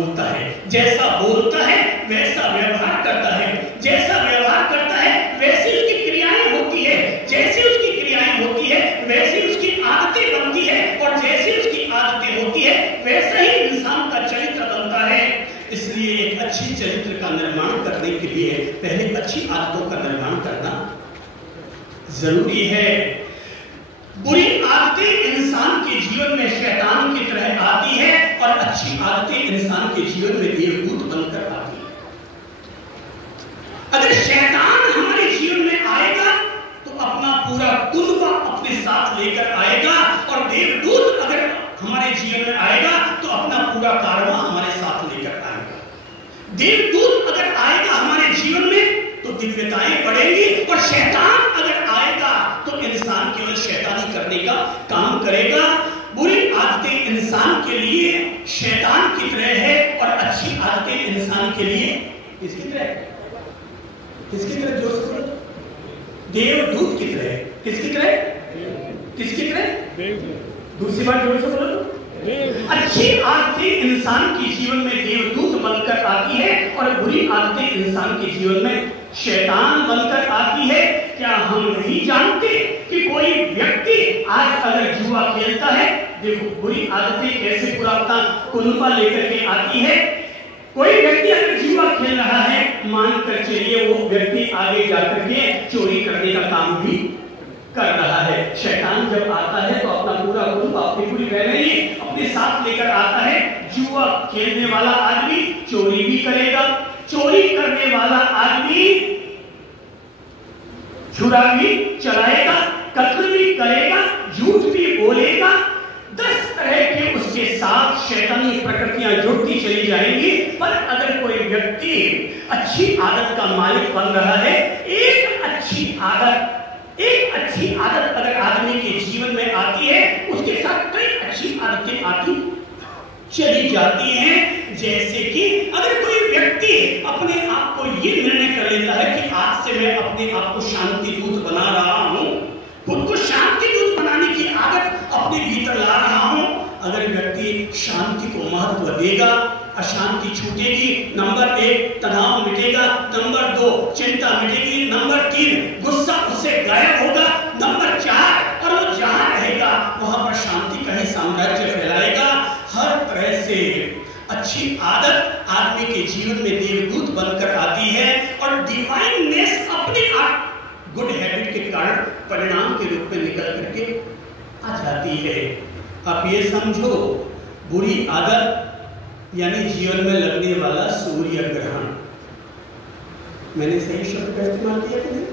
बोलता है, जैसा बोलता है वैसा व्यवहार करता है, जैसा व्यवहार करता है वैसी उसकी क्रियाएं होती है, जैसी उसकी क्रियाएं होती है वैसी उसकी आदतें बनती है, और जैसी उसकी आदतें होती है वैसा ही इंसान का चरित्र बनता है। इसलिए एक अच्छी चरित्र का निर्माण करने के लिए पहले अच्छी आदतों का निर्माण करना जरूरी है। बुरी आदतें इंसान के जीवन में शैतान की तरह आती है और अच्छी आदतें इंसान के जीवन में देवदूत बनकर आती है। अगर शैतान हमारे जीवन में आएगा तो अपना पूरा कुनबा अपने साथ लेकर आएगा, और देवदूत अगर हमारे जीवन में आएगा तो अपना पूरा कारवां हमारे साथ लेकर आएगा। देवदूत अगर आएगा हमारे जीवन में तो दिव्यताएं बढ़ेंगी, और शैतान अगर आएगा तो इंसान केवल शैतानी करने का काम करेगा। बुरी आदतें इंसान के लिए शैतान की तरह है, और अच्छी आदतें इंसान के लिए किसकी तरह? किसकी तरह? जोर से बोलो। देवदूत की तरह। किसकी तरह? किसकी तरह? दूसरी बार जोर से बोलो। अच्छी आदतें इंसान के जीवन में देवदूत बनकर आती है, और बुरी आदतें इंसान के जीवन में शैतान बनकर आती है। क्या हम नहीं जानते कि कोई व्यक्ति आज अगर जुआ खेलता है, देखो बुरी आदतें कैसे पूरा अपना कुनबा लेकर के आती है। कोई व्यक्ति अगर जुआ खेल रहा है, मानकर चलिए वो व्यक्ति आगे जाकर के चोरी करने का काम भी कर रहा है। शैतान जब आता है तो अपना पूरा कुनबा, अपनी पूरी फैमिली अपने साथ लेकर आता है। जुआ खेलने वाला आदमी चोरी भी करेगा, चोरी करने वाला आदमी छुरा भी चलाएगा, कत्ल भी करेगा, झूठ भी बोलेगा। 10 तरह के उसके साथ शैतानी प्रकृतियां जुड़ती चली जाएंगी। पर अगर कोई व्यक्ति अच्छी आदत का मालिक बन रहा है, एक अच्छी आदत अगर आदमी के जीवन में आती है, उसके साथ कई अच्छी आदतें आती चली जाती हैं। जैसे कि अगर कोई व्यक्ति अपने आप को ये निर्णय कर लेता है कि आज से मैं अपने आप को शांति दूत बना रहा हूं, खुद को शांति दूत बनाने की आदत अपने भीतर ला रहा हूं। अगर व्यक्ति शांति को महत्व देगा, अशांति छूटेगी। नंबर 1 तनाव मिटेगा, नंबर 2 चिंता मिटेगी, नंबर 3 गुस्सा उससे गायब होगा, नंबर 4 और वो जहां रहेगा वहां पर शांति का ही साम्राज्य फैलाएगा। हर तरह से अच्छी आदत आदमी के जीवन में देवदूत बनकर आती है, और डिवाइननेस अपने आप गुड हैबिट के कारण परिणाम के रूप में निकल करके आ जाती है। आप ये समझो, बुरी आदत यानी जीवन में लगने वाला सूर्य ग्रहण। मैंने सही शब्द का इस्तेमाल किया कि नहीं?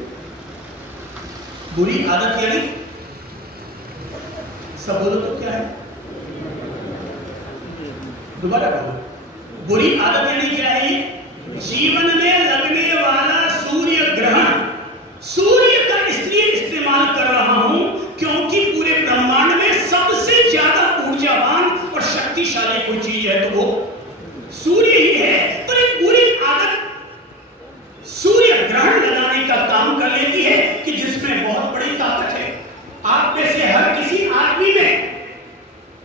बुरी आदत यानी, सब बोलो तो क्या है? दोबारा बोलो। बुरी आदत यानी क्या है? जीवन में लगने वाला सूर्य ग्रहण। सूर्य का इसलिए इस्तेमाल कर रहा हूं क्योंकि पूरे ब्रह्मांड में सबसे ज्यादा ऊर्जावान और शक्तिशाली कोई चीज है तो वो सूर्य ही है। पर एक बुरी आदत सूर्य ग्रहण लगाने का काम कर लेती है कि जिसमें बहुत बड़ी ताकत है। आप में से हर किसी आदमी में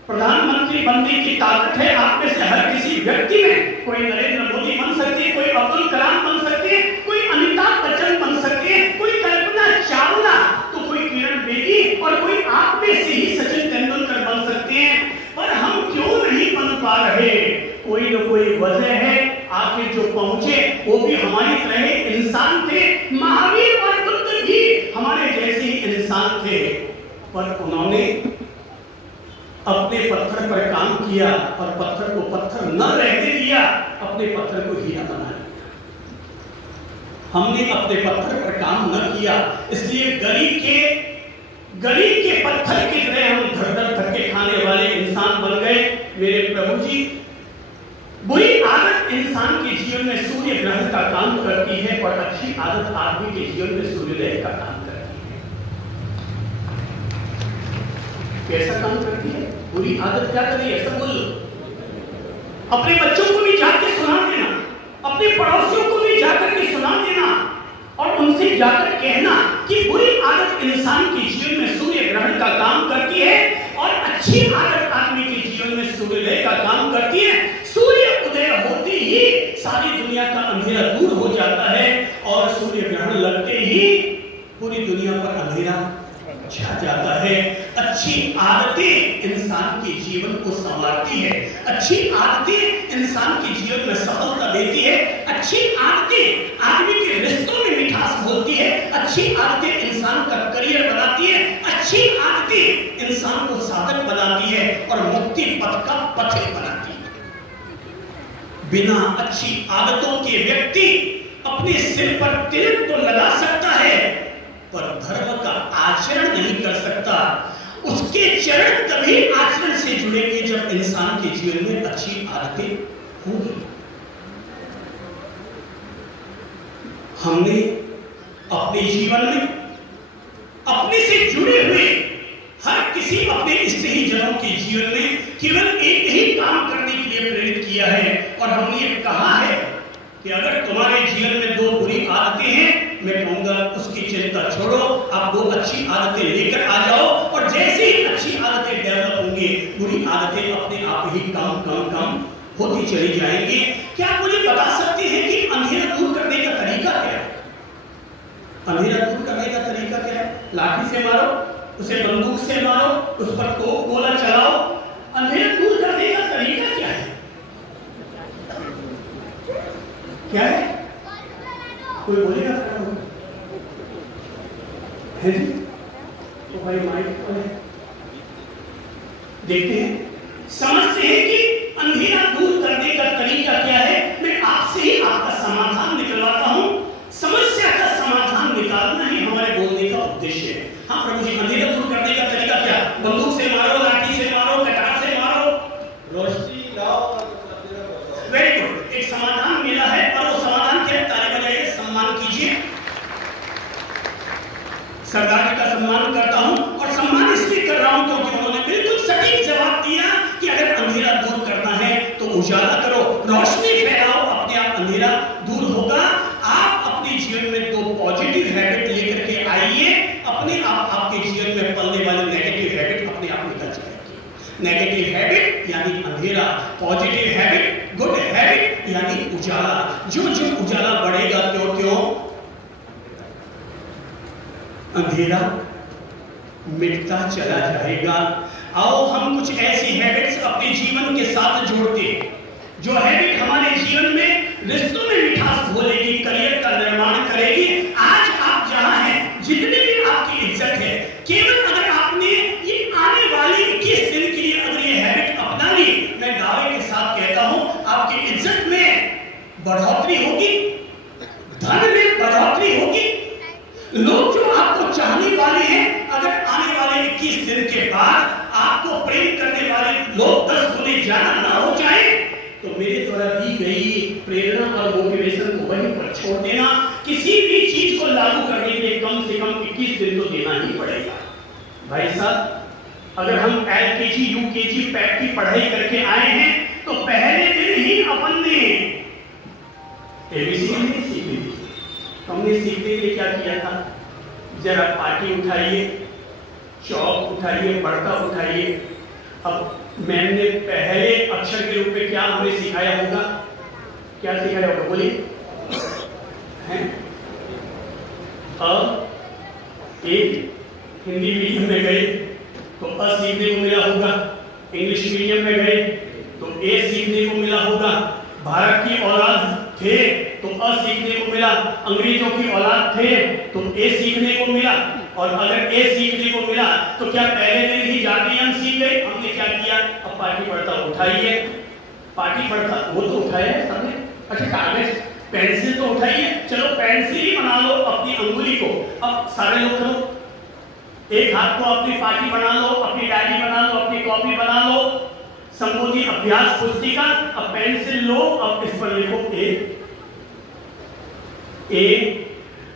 प्रधानमंत्री बनने की ताकत है। आप में से हर किसी व्यक्ति में कोई नरेंद्र मोदी बन सकते हैं, कोई अब्दुल कलाम बन सकते हैं, कोई अमिताभ बच्चन बन सकते हैं, कोई कल्पना चावला, तो कोई किरण बेदी, और कोई आप में से ही सचिन तेंदुलकर बन सकते हैं। पर हम क्यों नहीं बन पा रहे? कोई न कोई वजह है। आखिर जो पहुंचे वो भी हमारी तरह इंसान थे। महावीर और बुद्ध भी हमारे जैसे ही इंसान थे, पर उन्होंने अपने पत्थर पर काम किया और पत्थर को पत्थर न रहने दिया, अपने पत्थर को हीरा बना लिया। हमने अपने पत्थर पर काम न किया, इसलिए गली के पत्थर की तरह हम धड़-धड़ धक्के खाने वाले इंसान बन गए। मेरे प्रभु जी, बुरी आदत इंसान के जीवन में सूर्य ग्रहण का काम करती है, और अच्छी आदत आदमी के जीवन में सूर्योदय का काम करती है। कैसा काम करती है? बुरी आदत क्या कर रही है? सब बोलो। अपने बच्चों को भी जाकर सुना देना, अपने पड़ोसियों को भी जाकर के सुना देना, और उनसे जाकर कहना कि बुरी आदत इंसान के जीवन में सूर्य ग्रहण का काम करती है, और अच्छी आदत आदमी के जीवन में सूर्योदय का काम करती है। सूर्य उदय अंधेरा दूर हो जाता है और सूर्य ग्रहण लगते ही पूरी दुनिया पर अंधेरा छा जाता है। अच्छी आदतें इंसान के जीवन को संवारती है, अच्छी आदतें इंसान के जीवन में सफलता देती है, अच्छी आदतें आदमी के रिश्तों में मिठास घोलती है, अच्छी आदतें इंसान का करियर बनाती है, अच्छी आदतें इंसान को साधक बनाती है और मुक्ति पथ का पथिक बनाती है। बिना अच्छी आदतों के व्यक्ति अपने सिर पर तिलक तो लगा सकता है पर धर्म का आचरण नहीं कर सकता। उसके चरण तभी आचरण से जुड़ेंगे जब इंसान के जीवन में अच्छी आदतें होंगी। हमने अपने जीवन में अपने से जुड़े हुए हर किसी अपने स्नेहीजनों के जीवन में केवल एक ही काम करने के लिए प्रेरित किया है और हमने ये कहा है कि अगर तुम्हारे जीवन में दो बुरी आदतें हैं, मैं कहूंगा उसकी चिंता छोड़ो, आप दो अच्छी आदतें लेकर आ जाओ और जैसे ही अच्छी आदतें डेवलप होंगी बुरी आदतें अपने आप ही कम होती चली जाएंगी। क्या आप मुझे बता सकते हैं कि अंधेरा दूर करने का तरीका क्या है? अंधेरा दूर करने का तरीका क्या है? लाठी से मारो, उसे बंदूक से मारो, उस पर तोप गोला चलाओ। अंधेरा दूर करने का तरीका क्या है? क्या है? कोई बोलेगा है जी? तो भाई माइक पर है, देखते हैं, समझते हैं कि अंधेरा दूर करने का तरीका क्या है। मैं आपसे ही आपका समाधान निकलवाता हूं। समस्या का समाधान निकालना ही हमारे बोलने का उद्देश्य है। हाँ प्रभु जी, अंधेरा दूर करने का तरीका क्या? बंदूक से मारो, लाठी से मारो, कटार से मारो, रोशनी लाओ। वेरी गुड, एक समाधान मिला है और वो समाधान क्या है? ताली बजाइए, सम्मान कीजिए। सरदार जी का सम्मान करता हूं और सम्मान इसलिए कर रहा हूं क्योंकि उन्होंने बिल्कुल सटीक जवाब दिया कि अगर अंधेरा दूर करना है तो उजाला करो, रोशनी फैलाओ, अपने आप अंधेरा दूर होगा। आप अपने जीवन में दो पॉजिटिव हैबिट लेकर के आइए, अपने आप आपके जीवन में पलने वाली नेगेटिव हैबिट अपने आप निकल जाएगी। नेगेटिव हैबिट यानी अंधेरा, पॉजिटिव हैबिट गुड हैबिट यानी उजाला। जो जो उजाला बढ़ेगा त्यों त्यों अंधेरा मिटता चला जाएगा। आओ हम कुछ ऐसी हैबिट्स अपने जीवन के साथ जोड़ते हैं जो हैबिट हमारे जीवन में रिश्तों में मिठास घोलेगी, करियर का निर्माण करेगी। आज आप जहां हैं, जितने भी आपकी इज्जत है, केवल अगर आपने ये आने वाली 21 दिन के लिए अगर ये हैबिट अपना ली, मैं दावे के साथ कहता हूं आपकी इज्जत में बढ़ोतरी होगी, धन में बढ़ोतरी होगी। लोग जो आपको चाहने वाले हैं, अगर आने वाले 21 दिन के बाद आपको प्रेम करने वाले लोग 10 गुने ज्यादा ना हो जाए तो मेरे द्वारा दी गई प्रेरणा और मोटिवेशन को वहीं पर छोड़ देना। किसी भी चीज को लागू करने के लिए कम से कम 21 दिन तो देना ही पड़ेगा। भाई साहब, अगर हम LKG UKG पैक की पढ़ाई करके आए हैं तो पहले दिन ही अपन ने ABCD नहीं सीखी थी। हमने सीखने के लिए क्या किया था? जरा पाटी उठाइए, चौक उठाइए, बर्ता उठाइए। अब मैम ने पहले अक्षर के रूप में क्या हमें सिखाया होगा? क्या सिखाया होगा बोलिए? एक हिंदी मीडियम में गए तो अ सीखने को मिला होगा, इंग्लिश मीडियम में गए तो ए सीखने को मिला होगा, भारत की औलाद थे तो अ सीखने को मिला, अंग्रेजों की औलाद थे तो ए सीखने को मिला। और अगर ए सीखने को मिला तो क्या पहले दिन ही जाके हम सीख गए? हमने क्या किया? अब पाटी पढ़ता उठाइए, पाटी पढ़ता वो तो उठाया है सबने। अच्छा, कागज पेंसिल तो उठाइए, चलो पेंसिल ही बना लो अपनी अंगुली को। अब सारे लोग करो, एक हाथ को अपनी पाटी बना लो, अपनी डायरी बना लो, अपनी कॉपी बना लो, संबोधि अभ्यास पुस्तिका। अब पेंसिल लो, अब इस पर लिखो ए।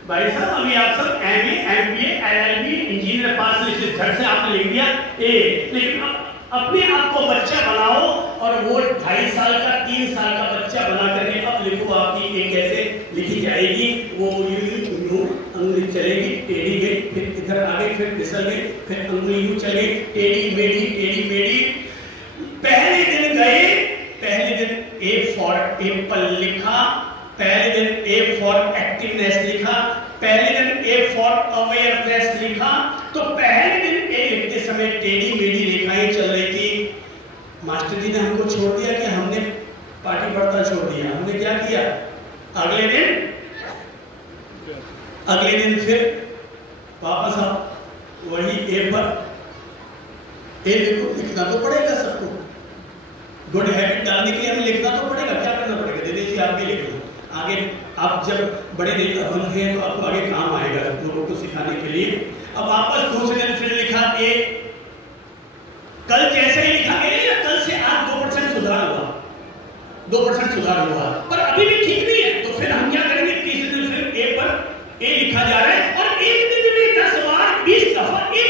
भाई साहब, अभी आप सब MA MBA LLB इंजीनियर पास लिस्ट घर से आपने लिख दिया ए, लेकिन अब अपने आप को बच्चा बनाओ और वो 2.5 साल का 3 साल का बच्चा बना करके अब लिखो आपकी ए कैसे लिखी जाएगी। वो यूं अंगुली चलेगी, टेढ़ी गई, फिर इधर आगे, फिर फिसल गई, फिर अंगुली यूं चली, टेढ़ी मेढ़ी। पहले दिन गए, पहले दिन A फॉर एप्पल लिखा, पहले दिन ए फॉर एक्टिवनेस लिखा, पहले दिन ए फॉर अवेयरनेस लिखा। तो पहले दिन ए लिखते समय टेढ़ी मेढ़ी रेखाएं चल रही थी। मास्टर जी ने हमको छोड़ दिया कि हमने पार्टी पढ़ता छोड़ दिया। हमने क्या किया, अगले दिन फिर वापस आओ वही ए पर। ए देखो, लिखना तो पड़ेगा सबको, गुड हैबिट डालने के लिए हमें लिखना तो पड़ेगा। क्या करना पड़ेगा, दे दीजिए आप भी लिख लो। आगे आप जब बड़े नेता बन गए तो आपको आगे काम आएगा लोगों को सिखाने के लिए। अब वापस दूसरे दिन फिर लिखा ए। कल जैसे ही लिखा गया या कल से आज 2% सुधार हुआ, 2% सुधार हुआ, पर अभी भी ठीक नहीं है। तो फिर हम क्या करेंगे, तीसरे दिन फिर ए पर ए लिखा जा रहा है और एक दिन में 10 बार 20 दफा ए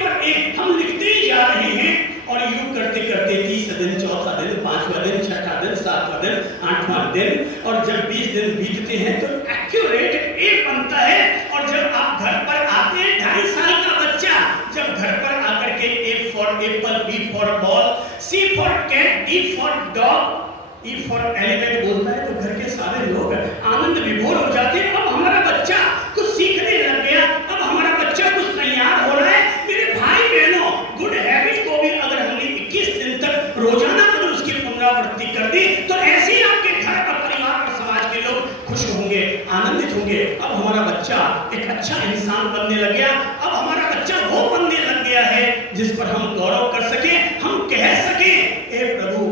पर ए हम लिखते ही जा रहे हैं। और यूं करते करते 30 दिन, चौथा दिन, 5वां दिन, 6वां दिन, 7वां दिन, 8वां दिन, और जब 20 दिन बीतते हैं तो एक्यूरेट ए बनता है। और जब आप घर पर आते हैं, 2.5 साल का बच्चा जब घर पर आकर के A for apple, B for ball, C for cat, D for dog, E for elephant बोलता है तो घर के सारे लोग आनंद विभोर हो जाते हैं। अब हमारा बच्चा कुछ सीखने लग गया, अब हमारा बच्चा कुछ तैयार हो रहा है। मेरे भाई बहनों, गुड हैबिट को भी अगर हमने 21 दिन तक रोजाना अगर उसकी पुनरावृत्ति कर दी तो ऐसे ही आपके घर का परिवार और समाज के लोग खुश होंगे, आनंदित होंगे। अब हमारा बच्चा एक अच्छा इंसान बनने लग गया। अब हमारा बच्चा वो बनने लग गया है जिस पर हम गौरव कर सके, हम कह सके, ए प्रभु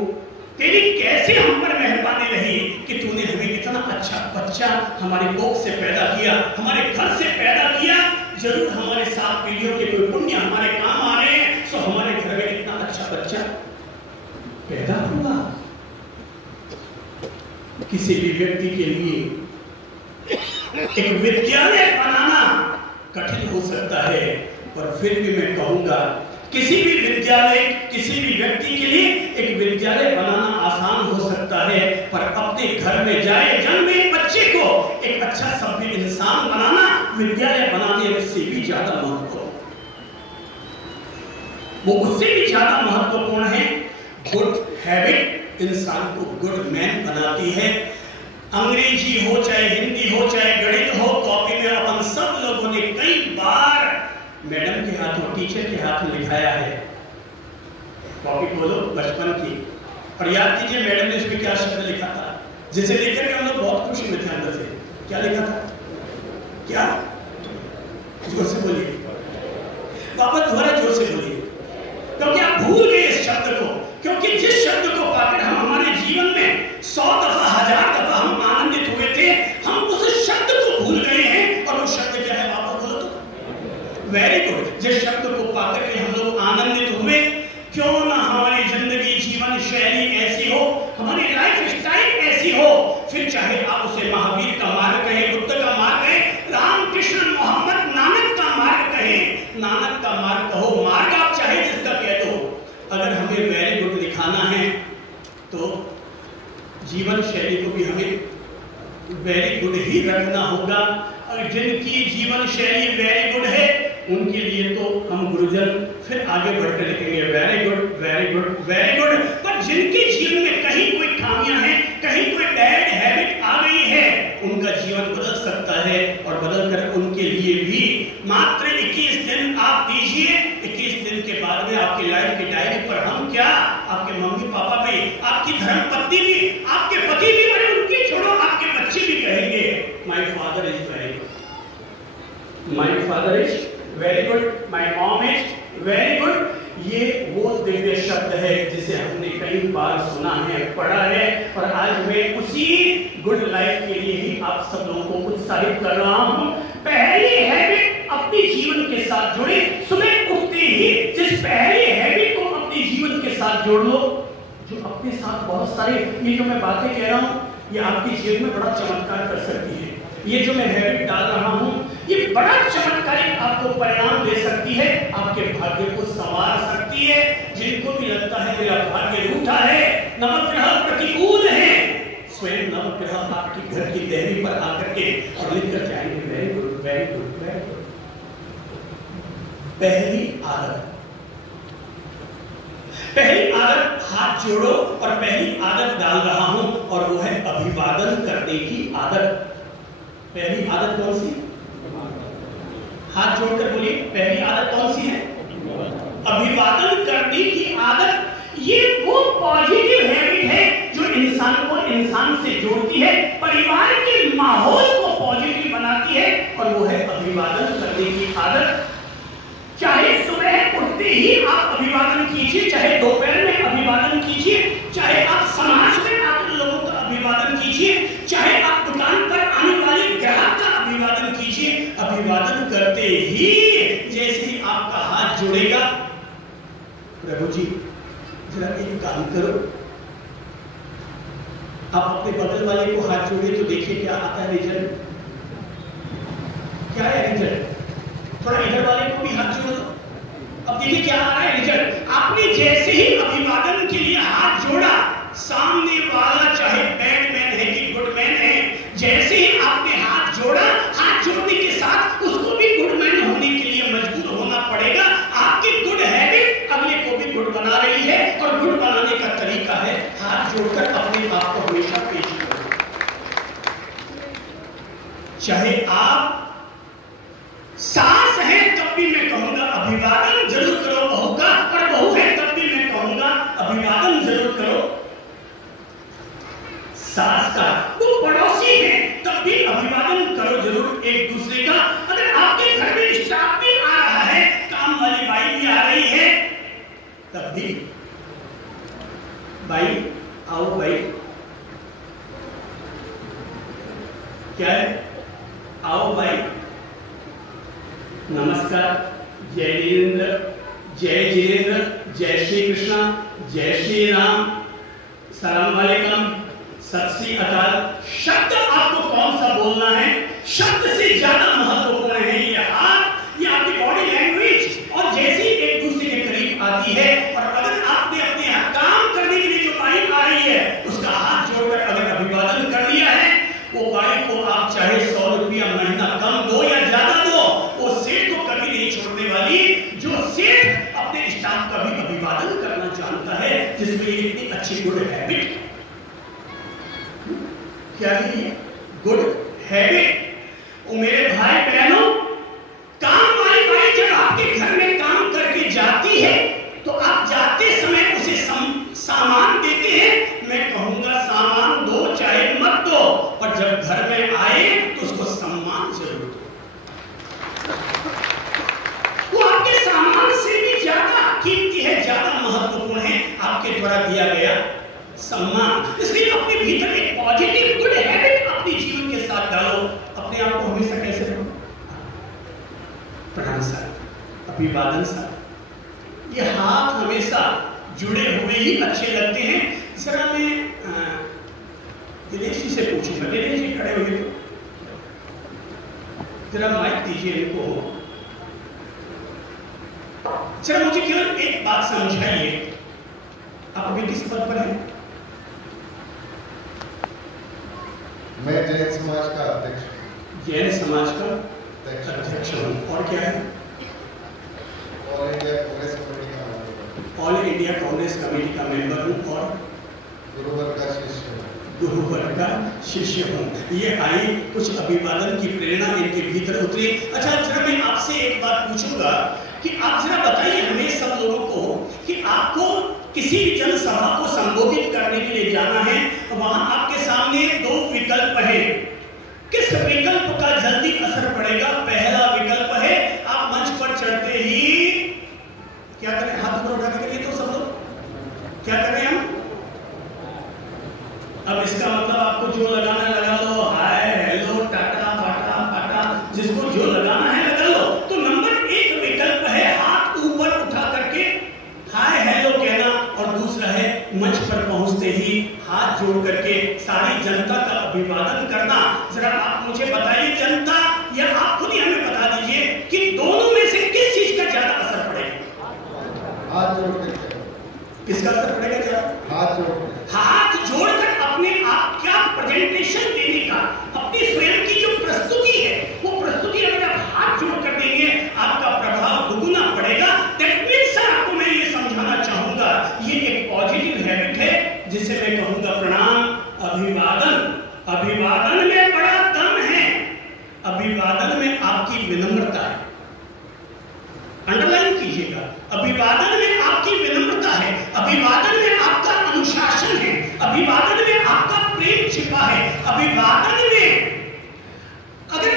तेरी कैसे हम पर मेहरबानी रही कि तूने हमें इतना अच्छा बच्चा हमारी कोख से पैदा किया, हमारे घर से पैदा किया। जरूर हमारे 7 पीढ़ियों के कोई पुण्य हमारे काम आ रहे हैं, सो हमारे घर में इतना अच्छा बच्चा पैदा हुआ। किसी भी व्यक्ति के लिए एक विद्यालय बनाना कठिन हो सकता है, पर फिर भी मैं कहूंगा किसी भी विद्यालय, किसी भी व्यक्ति के लिए एक विद्यालय बनाना आसान हो सकता है, पर अपने घर में जाए जन्मे बच्चे को एक अच्छा सभ्य इंसान बनाना विद्यालय बनाने से भी ज्यादा महत्वपूर्ण, वो उससे भी ज्यादा महत्वपूर्ण है। गुड हैबिट इंसान को गुड मैन बनाती है। अंग्रेजी हो चाहे हिंदी हो चाहे गणित हो, कॉपी में अपन सब लोगों ने कई बार मैडम के हाथों, टीचर के हाथों लिखाया है। कॉपी खोलो बचपन की और याद कीजिए मैडम ने उसमें क्या शब्द लिखा था, जिसे लेकर के हम लोग बहुत खुशी में थे अंदर से। क्या लिखा था, क्या, जोर से बोलिए, वापस दोबारा जोर से बोलिए, क्योंकि आप भूल गए इस शब्द को। क्योंकि जिस शब्द को पाकर हम हमारे जीवन में 100 दफा 1000 दफा हम आनंदित हुए थे, हम उस शब्द को भूल गए हैं। और वो शब्द क्या है, वापस बोलो तो वेरी गुड। जिस शब्द को पाकर के हम लोग आनंदित हुए, क्यों ना हमारी जिंदगी जीवन शैली ऐसी हो, हमारी लाइफ स्टाइल ऐसी हो, फिर चाहे आप उसे महावीर का मार्ग कहें, बुद्ध का मार्ग कहें, राम कृष्ण मोहम्मद नानक का मार्ग कहें, नानक का मार्ग कहो, मार्ग आप चाहे जिसका कह दो, अगर हमें वेरी गुड दिखाना है तो जीवन शैली को भी हमें वेरी गुड ही रखना होगा। और जिनकी जीवन शैली वेरी गुड है उनके लिए तो हम गुरुजन फिर आगे बढ़कर लिखेंगे very good very good very good. पर जिनके जीवन में कहीं कोई खामियां हैं, कहीं कोई बैड हैबिट आ गई है, उनका जीवन बदल सकता है। और बदल कर उनके लिए भी मात्र 21 दिन आप दीजिए। 21 दिन के बाद में आपकी लाइफ की डायरी पर हम क्या, आपके मम्मी पापा भी, आपकी धर्मपत्नी भी, आपके पति भी, अरे उनकी छोड़ो आपके बच्चे भी कहेंगे my father is very good, my father is very good, my mom is very good. ये वो दिव्य शब्द है जिसे हमने कई बार सुना है, पढ़ा है। और आज मैं उसी गुड लाइफ के लिए ही आप सब लोगों को उत्साहित कर रहा हूं। पहली हैबिट अपने जीवन के साथ जोड़े। सुबह उठते ही जिस पहली हैबिट को अपने जीवन के साथ जोड़ लो, जो अपने साथ बहुत सारे, ये जो मैं बातें कह रहा हूं, ये आपके जीवन में बड़ा चमत्कार कर सकती है। ये जो मैं हैबिट डाल रहा हूं, ये बड़ा चमत्कारिक आपको परिणाम दे सकती है, आपके भाग्य को संवार सकती है। जिनको भी लगता है मेरा भाग्य रूठा है, नवग्रह प्रतिकूल है, स्वयं नवग्रह आपके घर की देहरी पर आकर के और लिख कर जाएंगे very good very good very good. पहली आदत, पहली आदत हाथ जोड़ो और पहली आदत डाल रहा हूं और वो है अभिवादन। अभिवादन करने की आदत। पहली आदत कौन सी? हाथ जोड़कर बोलिए, पहली आदत कौन सी है? अभिवादन करने की आदत। ये वो पॉजिटिव हैबिट है जो इंसान को इंसान से जोड़ती है, परिवार के माहौल को पॉजिटिव बनाती है, और वो है अभिवादन करने की आदत। चाहे सुबह उठते ही आप अभिवादन कीजिए, चाहे दोपहर में अभिवादन कीजिए, चाहे आप समाज में आकर लोगों का अभिवादन कीजिए, चाहे आप दुकान पर आने वाले ग्राहक का अभिवादन कीजिए। अभिवादन करते ही जैसे ही आपका हाथ जुड़ेगा, प्रभु जी जरा एक काम करो, आप अपने बगल वाले को हाथ जोड़े तो देखिए क्या आता है रिजल्ट। क्या है रिजल्ट? थोड़ा इधर वाले को भी हाथ जोड़ दो, अब देखिए क्या आ रहा है रिजल्ट। आपने जैसे ही अभिवादन के लिए हाथ जोड़ा, सामने वाला चाहे बैडमैन है कि गुडमैन है, जैसे ही आपने हाथ जोड़ा, हाथ जोड़ने के साथ उसको भी गुडमैन होने के लिए मजबूर होना पड़ेगा। आपकी गुड हैबिट अगले को भी गुड बना रही है, और गुड बनाने का तरीका है हाथ जोड़कर अपने आप को हमेशा पेश करो। चाहे आप सास है तब भी मैं कहूंगा अभिवादन जरूर करो बहू का, और बहू है तब भी मैं कहूंगा अभिवादन जरूर करो सास का। वो पड़ोसी है तब भी अभिवादन करो जरूर एक दूसरे का। अगर आपके घर में स्टाफ भी आ रहा है, काम वाली बाई भी आ रही है, तब भी भाई आओ, भाई क्या है, आओ भाई, नमस्कार, जय जिनेन्द्र, जय जिनेन्द्र, जय श्री कृष्णा, जय श्री राम, सलाम वालेकुम, सत श्री अकाल। शब्द आपको कौन सा बोलना है, शब्द से ज्यादा महत्वपूर्ण है ये हाथ, ये आपकी बॉडी लैंग्वेज। और जैसे ही एक दूसरे के करीब आती है, और अगर आपने अपने यहाँ काम करने के लिए जो बाई आ रही है उसका हाथ जोड़कर अगर अभिवादन कर लिया है, वो बाई को आप चाहे 100 रुपया महीना कम दो या ज्यादा दो, वो सेठ को कभी नहीं छोड़ने वाली। जो सेठ अपने स्टाफ का भी अभिवादन करना जानता है, जिसमें ये इतनी अच्छी गुड हैबिट, क्या है ये गुड हैबिट। ओ मेरे भाई बहनों, काम वाली बाई जब आपके घर में काम करके जाती है तो आप जाते समय उसे सामान देते हैं। मैं कहूंगा सामान दो चाहे मत दो, पर जब घर में आए तो उसको सम्मान जरूर दो। वो आपके सामान से भी ज्यादा कीमती है, ज्यादा महत्वपूर्ण है आपके द्वारा दिया गया सम्मान। इसलिए अपने भीतर एक पॉजिटिव गुड हैबिट अपने जीवन के साथ डालो। अपने आप को हमेशा कैसे रखो, प्रणाम सर, अभिवादन सर, ये हाथ हमेशा जुड़े हुए ही अच्छे लगते हैं। जरा मैं दिनेश जी से पूछूंगा, दिनेश जी खड़े हुए तो जरा माइक दीजिए इनको। जरा मुझे केवल एक बात समझाइए, आप अभी किस पद पर हैं? मैं जैन समाज का अध्यक्ष हूँ। जैन समाज का अध्यक्ष हूँ। और क्या है? ऑल इंडिया कांग्रेस कमेटी का member. All India Congress committee का मेंबर हूँ और गुरुवर का शिष्य हूँ। गुरुवर का शिष्य हूँ। ये आई कुछ अभिवादन की प्रेरणा इनके भीतर उतरी। अच्छा, जरा मैं आपसे एक बात पूछूंगा कि आप जरा बताइए हमें सब लोगों को कि आपको किसी भी जनसभा को संबोधित करने के लिए जाना है, वहां आपके सामने दो विकल्प हैं। किस विकल्प का जल्दी असर पड़ेगा? पहला विकल्प है आप मंच पर चढ़ते ही क्या करें, हाथ ऊपर उठा के तो सब लोग क्या कर रहे हैं हम? अब इसका मतलब आपको जो लगाना लगा लो, हाय हेलो टाटा बाटा बाटा, जिसको जो लगाना है लगा लो। तो नंबर एक विकल्प है हाथ ऊपर उठा करके हाय हेलो कहना, और दूसरा है मंच पर पहुंचते ही हाथ जोड़ करके सारी जनता का अभिवादन करना। जरा आप मुझे बताइए, जनता या आप खुद ही हमें बता दीजिए कि दोनों में से किस चीज का ज्यादा असर पड़ेगा? हाथ जोड़कर। किसका असर पड़ेगा ज्यादा? हाथ जोड़कर। हाथ जोड़कर अपने आप क्या प्रेजेंटेशन देने का, अपनी स्वयं की जो प्रस्तुति है, वो प्रस्तुति अगर आप हाथ जोड़कर देंगे आपका प्रभाव दुगुना पड़ेगा। दैट मींस सर, आपको मैं ये समझाना चाहूंगा, ये एक पॉजिटिव हैबिट है जिसे मैं कहूंगा प्रणाम, अभिवादन। अभिवादन में बड़ा दम है, अभिवादन में आपकी विनम्रता है। अंडरलाइन कीजिएगा, अभिवादन में आपकी विनम्रता है, अभिवादन में आपका अनुशासन है, अभिवादन में आपका प्रेम छिपा है, अभिवादन में अगर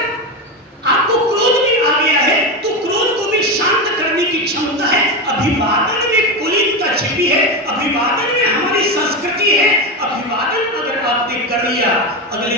आपको क्रोध भी आ गया है तो क्रोध को भी शांत करने की क्षमता है। अभिवादन में कुलीनता छिपी है, अभिवादन में हमारी संस्कृति है। अभिवादन अगर आपने कर लिया, अगले